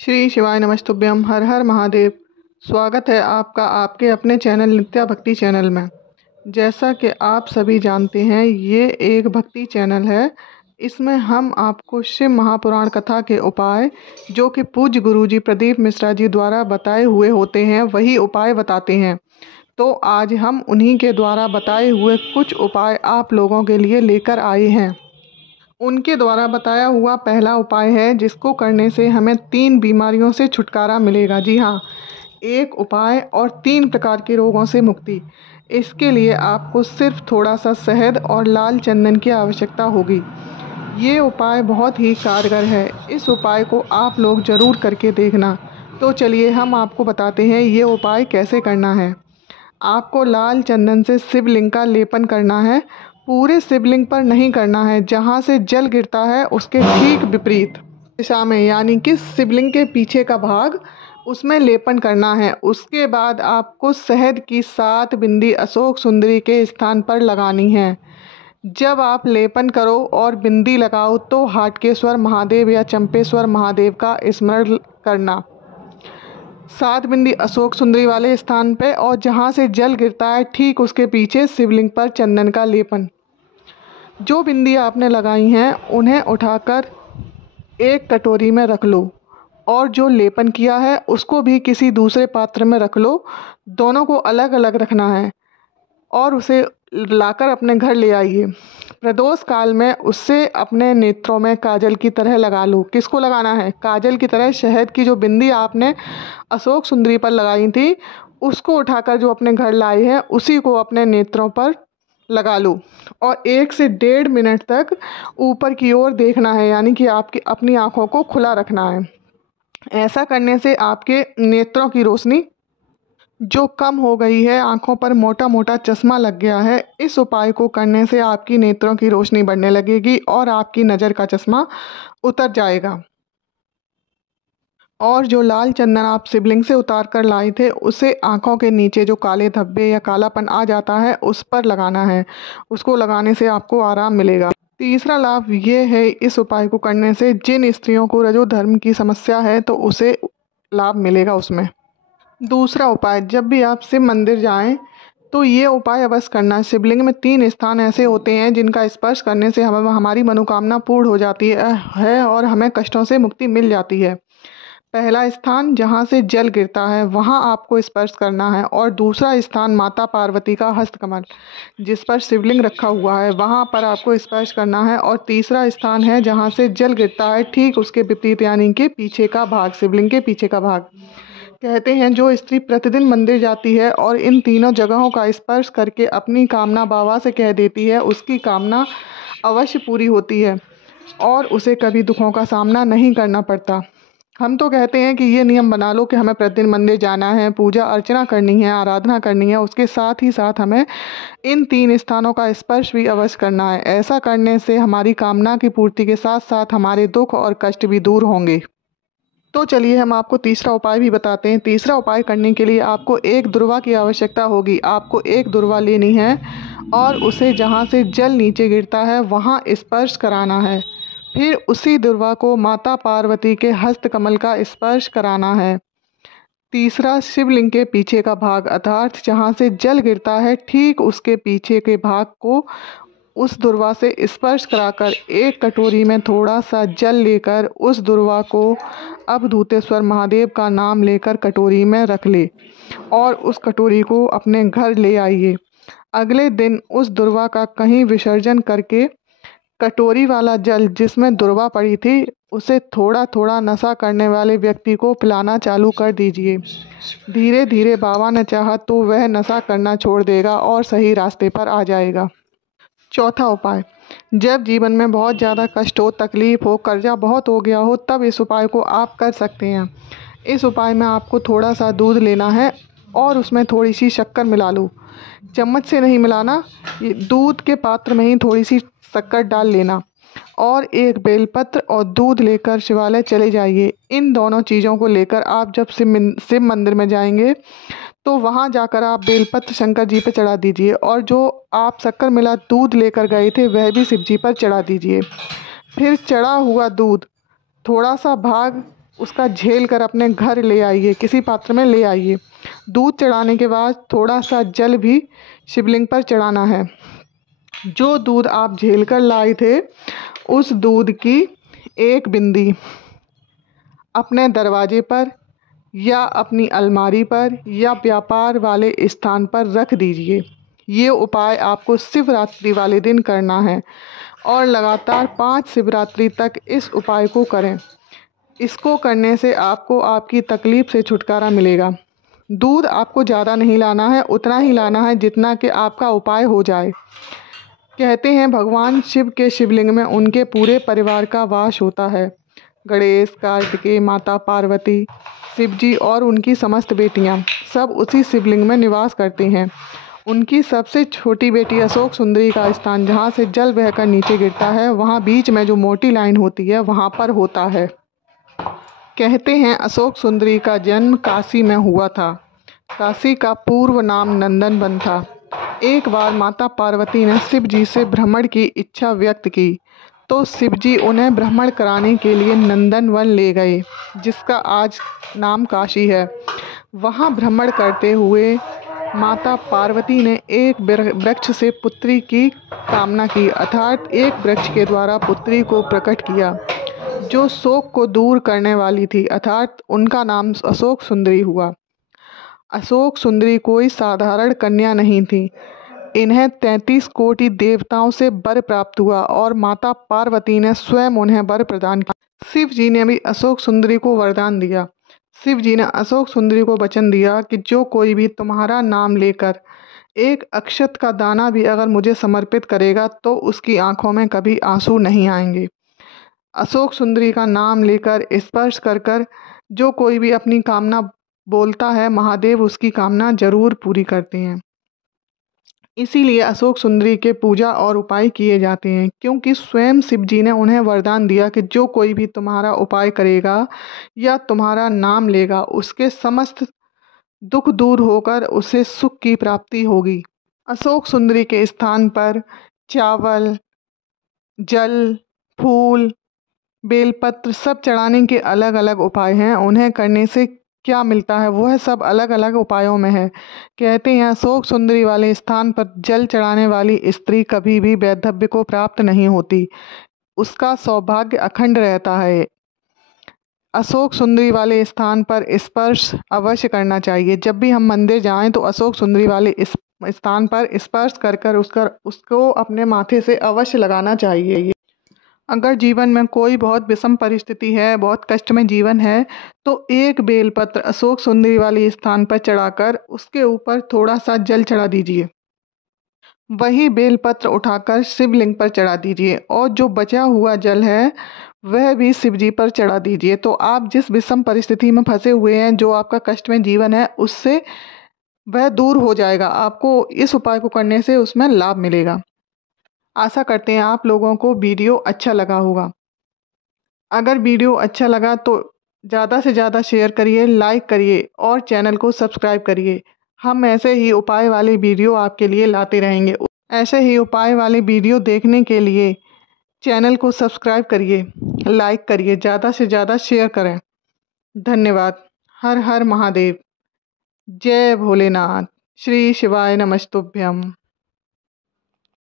श्री शिवाय नमस्तुभ्यम। हर हर महादेव। स्वागत है आपका आपके अपने चैनल नित्या भक्ति चैनल में। जैसा कि आप सभी जानते हैं, ये एक भक्ति चैनल है। इसमें हम आपको शिव महापुराण कथा के उपाय जो कि पूज्य गुरुजी प्रदीप मिश्रा जी द्वारा बताए हुए होते हैं, वही उपाय बताते हैं। तो आज हम उन्हीं के द्वारा बताए हुए कुछ उपाय आप लोगों के लिए लेकर आए हैं। उनके द्वारा बताया हुआ पहला उपाय है, जिसको करने से हमें 3 बीमारियों से छुटकारा मिलेगा। जी हाँ, एक उपाय और 3 प्रकार के रोगों से मुक्ति। इसके लिए आपको सिर्फ थोड़ा सा शहद और लाल चंदन की आवश्यकता होगी। ये उपाय बहुत ही कारगर है। इस उपाय को आप लोग ज़रूर करके देखना। तो चलिए हम आपको बताते हैं ये उपाय कैसे करना है। आपको लाल चंदन से शिवलिंग का लेपन करना है। पूरे शिवलिंग पर नहीं करना है, जहाँ से जल गिरता है उसके ठीक विपरीत दिशा में, यानी कि शिवलिंग के पीछे का भाग, उसमें लेपन करना है। उसके बाद आपको शहद की 7 बिंदी अशोक सुंदरी के स्थान पर लगानी है। जब आप लेपन करो और बिंदी लगाओ तो हाटकेश्वर महादेव या चंपेश्वर महादेव का स्मरण करना 7 बिंदी अशोक सुंदरी वाले स्थान पे, और जहाँ से जल गिरता है ठीक उसके पीछे शिवलिंग पर चंदन का लेपन। जो बिंदी आपने लगाई हैं उन्हें उठाकर एक कटोरी में रख लो, और जो लेपन किया है उसको भी किसी दूसरे पात्र में रख लो। दोनों को अलग अलग रखना है और उसे लाकर अपने घर ले आइए। प्रदोष काल में उससे अपने नेत्रों में काजल की तरह लगा लो। किसको लगाना है? काजल की तरह शहद की जो बिंदी आपने अशोक सुंदरी पर लगाई थी, उसको उठाकर जो अपने घर लाए हैं उसी को अपने नेत्रों पर लगा लो, और 1 से 1.5 मिनट तक ऊपर की ओर देखना है, यानी कि आपकी अपनी आँखों को खुला रखना है। ऐसा करने से आपके नेत्रों की रोशनी जो कम हो गई है, आँखों पर मोटा मोटा चश्मा लग गया है, इस उपाय को करने से आपकी नेत्रों की रोशनी बढ़ने लगेगी और आपकी नज़र का चश्मा उतर जाएगा। और जो लाल चंदन आप शिवलिंग से उतार कर लाए थे, उसे आँखों के नीचे जो काले धब्बे या कालापन आ जाता है उस पर लगाना है। उसको लगाने से आपको आराम मिलेगा। तीसरा लाभ ये है इस उपाय को करने से, जिन स्त्रियों को रजोधर्म की समस्या है तो उसे लाभ मिलेगा उसमें। दूसरा उपाय, जब भी आप शिव मंदिर जाएं तो ये उपाय अवश्य करना। शिवलिंग में 3 स्थान ऐसे होते हैं जिनका स्पर्श करने से हमारी मनोकामना पूर्ण हो जाती है और हमें कष्टों से मुक्ति मिल जाती है। पहला स्थान जहाँ से जल गिरता है वहाँ आपको स्पर्श करना है, और दूसरा स्थान माता पार्वती का हस्तकमल जिस पर शिवलिंग रखा हुआ है वहाँ पर आपको स्पर्श करना है। और तीसरा स्थान है जहाँ से जल गिरता है ठीक उसके विपरीत, यानी कि पीछे का भाग, शिवलिंग के पीछे का भाग। कहते हैं जो स्त्री प्रतिदिन मंदिर जाती है और इन तीनों जगहों का स्पर्श करके अपनी कामना बाबा से कह देती है, उसकी कामना अवश्य पूरी होती है और उसे कभी दुखों का सामना नहीं करना पड़ता। हम तो कहते हैं कि ये नियम बना लो कि हमें प्रतिदिन मंदिर जाना है, पूजा अर्चना करनी है, आराधना करनी है, उसके साथ ही साथ हमें इन 3 स्थानों का स्पर्श भी अवश्य करना है। ऐसा करने से हमारी कामना की पूर्ति के साथ साथ हमारे दुख और कष्ट भी दूर होंगे। तो चलिए हम आपको तीसरा उपाय भी बताते हैं। तीसरा उपाय करने के लिए आपको एक दुर्वा की आवश्यकता होगी। आपको एक दुर्वा लेनी है और उसे जहाँ से जल नीचे गिरता है वहाँ स्पर्श कराना है। फिर उसी दुर्वा को माता पार्वती के हस्तकमल का स्पर्श कराना है। तीसरा, शिवलिंग के पीछे का भाग, अर्थात जहाँ से जल गिरता है ठीक उसके पीछे के भाग को उस दुर्वा से स्पर्श कराकर एक कटोरी में थोड़ा सा जल लेकर उस दुर्वा को अवधूतेश्वर महादेव का नाम लेकर कटोरी में रख ले और उस कटोरी को अपने घर ले आइए। अगले दिन उस दुर्वा का कहीं विसर्जन करके कटोरी वाला जल जिसमें दुर्वा पड़ी थी उसे थोड़ा थोड़ा नशा करने वाले व्यक्ति को पिलाना चालू कर दीजिए। धीरे धीरे बाबा ने चाहा तो वह नशा करना छोड़ देगा और सही रास्ते पर आ जाएगा। चौथा उपाय, जब जीवन में बहुत ज़्यादा कष्ट हो, तकलीफ हो, कर्जा बहुत हो गया हो, तब इस उपाय को आप कर सकते हैं। इस उपाय में आपको थोड़ा सा दूध लेना है और उसमें थोड़ी सी शक्कर मिला लो। चम्मच से नहीं मिलाना, ये दूध के पात्र में ही थोड़ी सी शक्कर डाल लेना और एक बेलपत्र और दूध लेकर शिवालय चले जाइए। इन दोनों चीज़ों को लेकर आप जब शिव मंदिर में जाएंगे तो वहाँ जाकर आप बेलपत्र शंकर जी पे चढ़ा दीजिए, और जो आप शक्कर मिला दूध लेकर गए थे वह भी शिव जी पर चढ़ा दीजिए। फिर चढ़ा हुआ दूध थोड़ा सा भाग उसका झेल कर अपने घर ले आइए, किसी पात्र में ले आइए। दूध चढ़ाने के बाद थोड़ा सा जल भी शिवलिंग पर चढ़ाना है। जो दूध आप झेल कर लाए थे उस दूध की एक बिंदी अपने दरवाजे पर या अपनी अलमारी पर या व्यापार वाले स्थान पर रख दीजिए। ये उपाय आपको शिवरात्रि वाले दिन करना है और लगातार 5 शिवरात्रि तक इस उपाय को करें। इसको करने से आपको आपकी तकलीफ से छुटकारा मिलेगा। दूध आपको ज़्यादा नहीं लाना है, उतना ही लाना है जितना कि आपका उपाय हो जाए। कहते हैं भगवान शिव के शिवलिंग में उनके पूरे परिवार का वास होता है। गणेश, कार्तिकेय, माता पार्वती, शिवजी और उनकी समस्त बेटियां सब उसी शिवलिंग में निवास करते हैं। उनकी सबसे छोटी बेटी अशोक सुंदरी का स्थान जहां से जल बहकर नीचे गिरता है, वहां बीच में जो मोटी लाइन होती है वहां पर होता है। कहते हैं अशोक सुंदरी का जन्म काशी में हुआ था। काशी का पूर्व नाम नंदन वन था। एक बार माता पार्वती ने शिव जी से भ्रमण की इच्छा व्यक्त की तो शिव जी उन्हें भ्रमण कराने के लिए नंदन वन ले गए, जिसका आज नाम काशी है। वहाँ भ्रमण करते हुए माता पार्वती ने एक वृक्ष से पुत्री की कामना की, अर्थात एक वृक्ष के द्वारा पुत्री को प्रकट किया जो शोक को दूर करने वाली थी, अर्थात उनका नाम अशोक सुंदरी हुआ। अशोक सुंदरी कोई साधारण कन्या नहीं थी। इन्हें 33 कोटि देवताओं से वर प्राप्त हुआ और माता पार्वती ने स्वयं उन्हें वर प्रदान किया। शिव जी ने भी अशोक सुंदरी को वरदान दिया। शिव जी ने अशोक सुंदरी को वचन दिया कि जो कोई भी तुम्हारा नाम लेकर एक अक्षत का दाना भी अगर मुझे समर्पित करेगा तो उसकी आंखों में कभी आंसू नहीं आएंगे। अशोक सुंदरी का नाम लेकर स्पर्श कर कर जो कोई भी अपनी कामना बोलता है, महादेव उसकी कामना जरूर पूरी करते हैं। इसीलिए अशोक सुंदरी के पूजा और उपाय किए जाते हैं, क्योंकि स्वयं शिव जी ने उन्हें वरदान दिया कि जो कोई भी तुम्हारा उपाय करेगा या तुम्हारा नाम लेगा उसके समस्त दुख दूर होकर उसे सुख की प्राप्ति होगी। अशोक सुंदरी के स्थान पर चावल, जल, फूल, बेलपत्र सब चढ़ाने के अलग अलग उपाय हैं। उन्हें करने से क्या मिलता है वह सब अलग अलग उपायों में है। कहते हैं अशोक सुंदरी वाले स्थान पर जल चढ़ाने वाली स्त्री कभी भी वैधव्य को प्राप्त नहीं होती, उसका सौभाग्य अखंड रहता है। अशोक सुंदरी वाले स्थान पर स्पर्श अवश्य करना चाहिए। जब भी हम मंदिर जाएं तो अशोक सुंदरी वाले इस स्थान पर स्पर्श कर कर उसको अपने माथे से अवश्य लगाना चाहिए। अगर जीवन में कोई बहुत विषम परिस्थिति है, बहुत कष्ट में जीवन है, तो एक बेलपत्र अशोक सुंदरी वाले स्थान पर चढ़ाकर उसके ऊपर थोड़ा सा जल चढ़ा दीजिए। वही बेलपत्र उठाकर शिवलिंग पर चढ़ा दीजिए और जो बचा हुआ जल है वह भी शिव जी पर चढ़ा दीजिए। तो आप जिस विषम परिस्थिति में फंसे हुए हैं, जो आपका कष्ट में जीवन है, उससे वह दूर हो जाएगा। आपको इस उपाय को करने से उसमें लाभ मिलेगा। आशा करते हैं आप लोगों को वीडियो अच्छा लगा होगा। अगर वीडियो अच्छा लगा तो ज़्यादा से ज़्यादा शेयर करिए, लाइक करिए और चैनल को सब्सक्राइब करिए। हम ऐसे ही उपाय वाले वीडियो आपके लिए लाते रहेंगे। ऐसे ही उपाय वाले वीडियो देखने के लिए चैनल को सब्सक्राइब करिए, लाइक करिए, ज़्यादा से ज़्यादा शेयर करें। धन्यवाद। हर हर महादेव। जय भोलेनाथ। श्री शिवाय नमस्तुभ्यम।